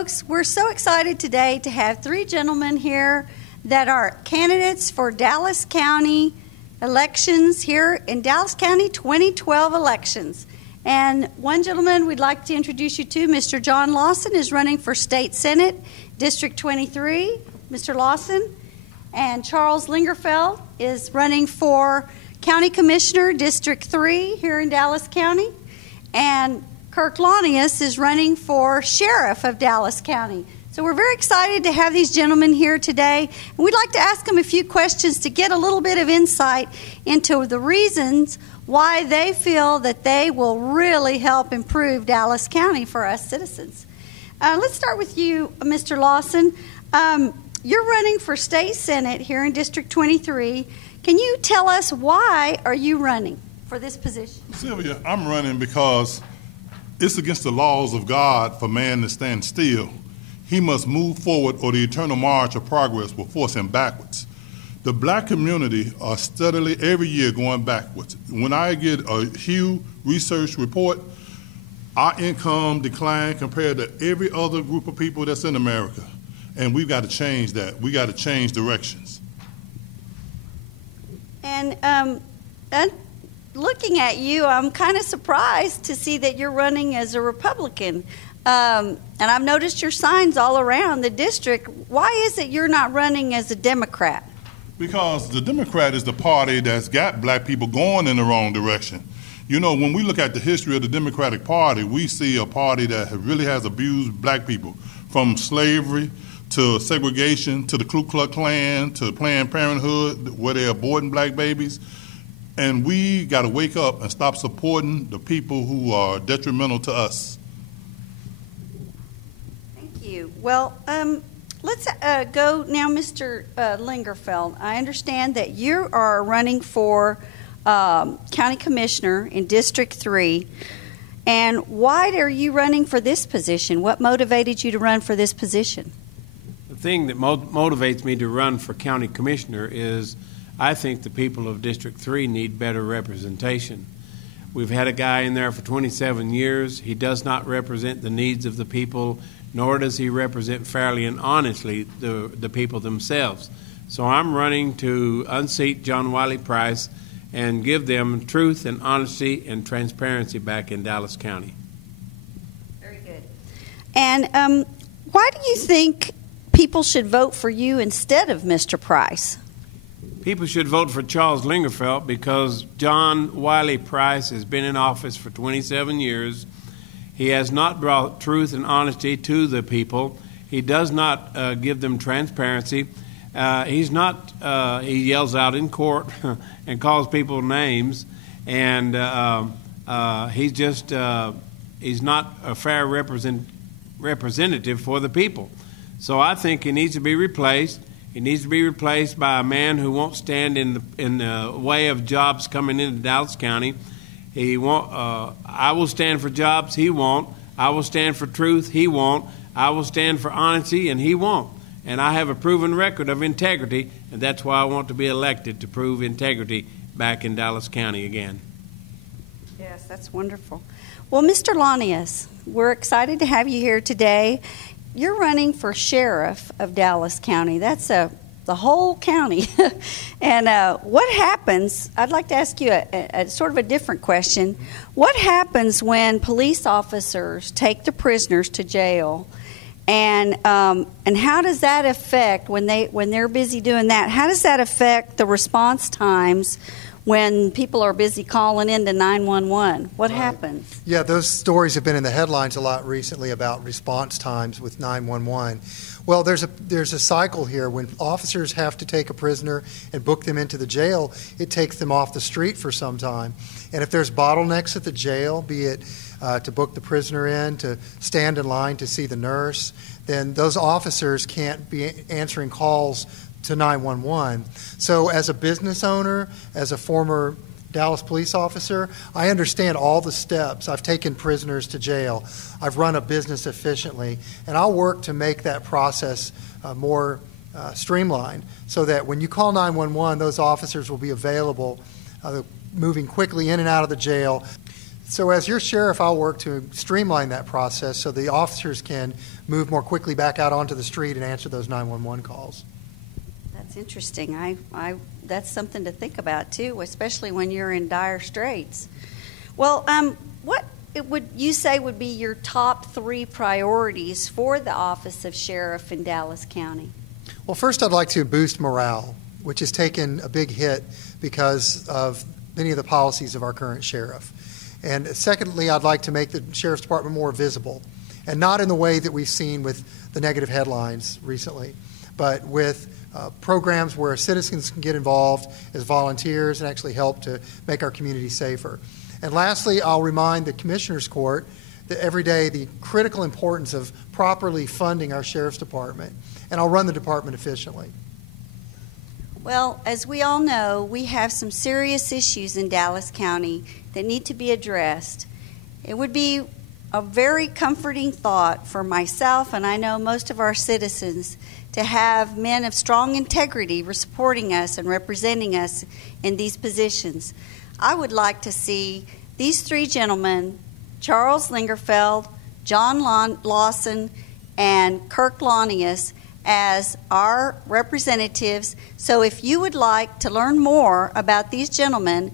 folks, we're so excited today to have three gentlemen here that are candidates for Dallas County elections here in Dallas County 2012 elections. And one gentleman we'd like to introduce you to, Mr. John Lawson, is running for State Senate, District 23. Mr. Lawson. And Charles Lingerfeld is running for County Commissioner, District 3 here in Dallas County. And Kirk Launius is running for Sheriff of Dallas County. So we're very excited to have these gentlemen here today. And we'd like to ask them a few questions to get a little bit of insight into the reasons why they feel that they will really help improve Dallas County for us citizens. Let's start with you, Mr. Lawson. You're running for State Senate here in District 23. Can you tell us why are you running for this position? Sylvia, I'm running because it's against the laws of God for man to stand still. He must move forward or the eternal march of progress will force him backwards. The black community are steadily every year going backwards. When I get a Hugh research report, our income declined compared to every other group of people that's in America. And we've got to change that. We got to change directions. And looking at you, I'm kind of surprised to see that you're running as a Republican. And I've noticed your signs all around the district. Why is it you're not running as a Democrat? Because the Democrat is the party that's got black people going in the wrong direction. You know, when we look at the history of the Democratic Party, we see a party that really has abused black people, from slavery to segregation to the Ku Klux Klan to Planned Parenthood, where they're aborting black babies. And we got to wake up and stop supporting the people who are detrimental to us. Thank you. Well, let's go now, Mr. Lingerfeld. I understand that you are running for County Commissioner in District 3. And why are you running for this position? What motivated you to run for this position? The thing that motivates me to run for County Commissioner is I think the people of District 3 need better representation. We've had a guy in there for 27 years. He does not represent the needs of the people, nor does he represent fairly and honestly the people themselves. So I'm running to unseat John Wiley Price and give them truth and honesty and transparency back in Dallas County. Very good. And why do you think people should vote for you instead of Mr. Price? People should vote for Charles Lingerfeld because John Wiley Price has been in office for 27 years. He has not brought truth and honesty to the people. He does not give them transparency. He yells out in court and calls people names, and he's not a fair representative for the people. So I think he needs to be replaced. He needs to be replaced by a man who won't stand in the way of jobs coming into Dallas County. He won't. I will stand for jobs. He won't. I will stand for truth. He won't. I will stand for honesty, and he won't. And I have a proven record of integrity, and that's why I want to be elected, to prove integrity back in Dallas County again. Yes, that's wonderful. Well, Mr. Launius, we're excited to have you here today. You're running for Sheriff of Dallas County. That's the whole county. And what happens, I'd like to ask you a sort of a different question. What happens when police officers take the prisoners to jail? And how does that affect, when they're busy doing that, how does that affect the response times when people are busy calling into 911? What happens? Yeah, those stories have been in the headlines a lot recently about response times with 911. Well, there's a cycle here. When officers have to take a prisoner and book them into the jail, it takes them off the street for some time. And if there's bottlenecks at the jail, be it to book the prisoner in, to stand in line to see the nurse, then those officers can't be answering calls to 911. So as a business owner, as a former Dallas police officer, I understand all the steps. I've taken prisoners to jail. I've run a business efficiently, and I'll work to make that process more streamlined so that when you call 911, those officers will be available, moving quickly in and out of the jail. So as your sheriff, I'll work to streamline that process so the officers can move more quickly back out onto the street and answer those 911 calls. That's interesting. That's something to think about too, especially when you're in dire straits. Well, what would you say would be your top 3 priorities for the office of sheriff in Dallas County? Well, first I'd like to boost morale, which has taken a big hit because of many of the policies of our current sheriff. And secondly, I'd like to make the Sheriff's Department more visible, and not in the way that we've seen with the negative headlines recently, but with programs where citizens can get involved as volunteers and actually help to make our community safer. And lastly, I'll remind the Commissioner's Court that every day the critical importance of properly funding our Sheriff's Department, and I'll run the department efficiently. Well, as we all know, we have some serious issues in Dallas County that need to be addressed. It would be a very comforting thought for myself, and I know most of our citizens, to have men of strong integrity supporting us and representing us in these positions. I would like to see these 3 gentlemen, Charles Lingerfeld, John Lawson, and Kirk Launius, as our representatives. So if you would like to learn more about these gentlemen,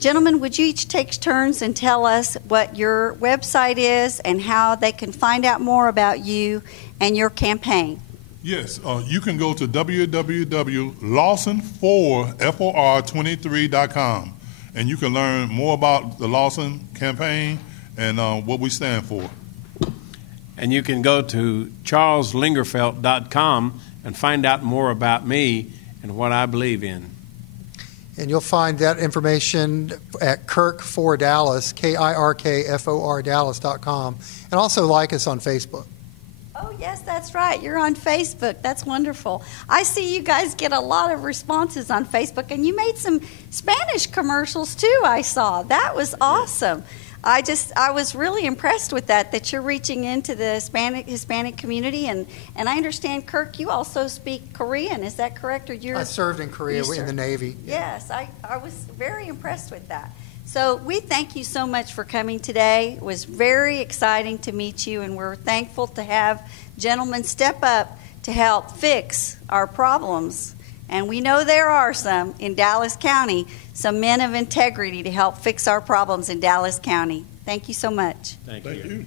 would you each take turns and tell us what your website is and how they can find out more about you and your campaign? Yes, you can go to www.lawson4for23.com, and you can learn more about the Lawson campaign and what we stand for. And you can go to charleslingerfeld.com and find out more about me and what I believe in. And you'll find that information at Kirk4Dallas, KIRKFOR Dallas.com, and also like us on Facebook. Oh, yes, that's right. You're on Facebook. That's wonderful. I see you guys get a lot of responses on Facebook, and you made some Spanish commercials too, I saw. That was awesome. I was really impressed with that you're reaching into the Hispanic community, and I understand, Kirk, you also speak Korean. Is that correct? Or I served in Korea in the Navy. Yes, I was very impressed with that. So we thank you so much for coming today. It was very exciting to meet you, and we're thankful to have gentlemen step up to help fix our problems. And we know there are some in Dallas County, some men of integrity to help fix our problems in Dallas County. Thank you so much. Thank you.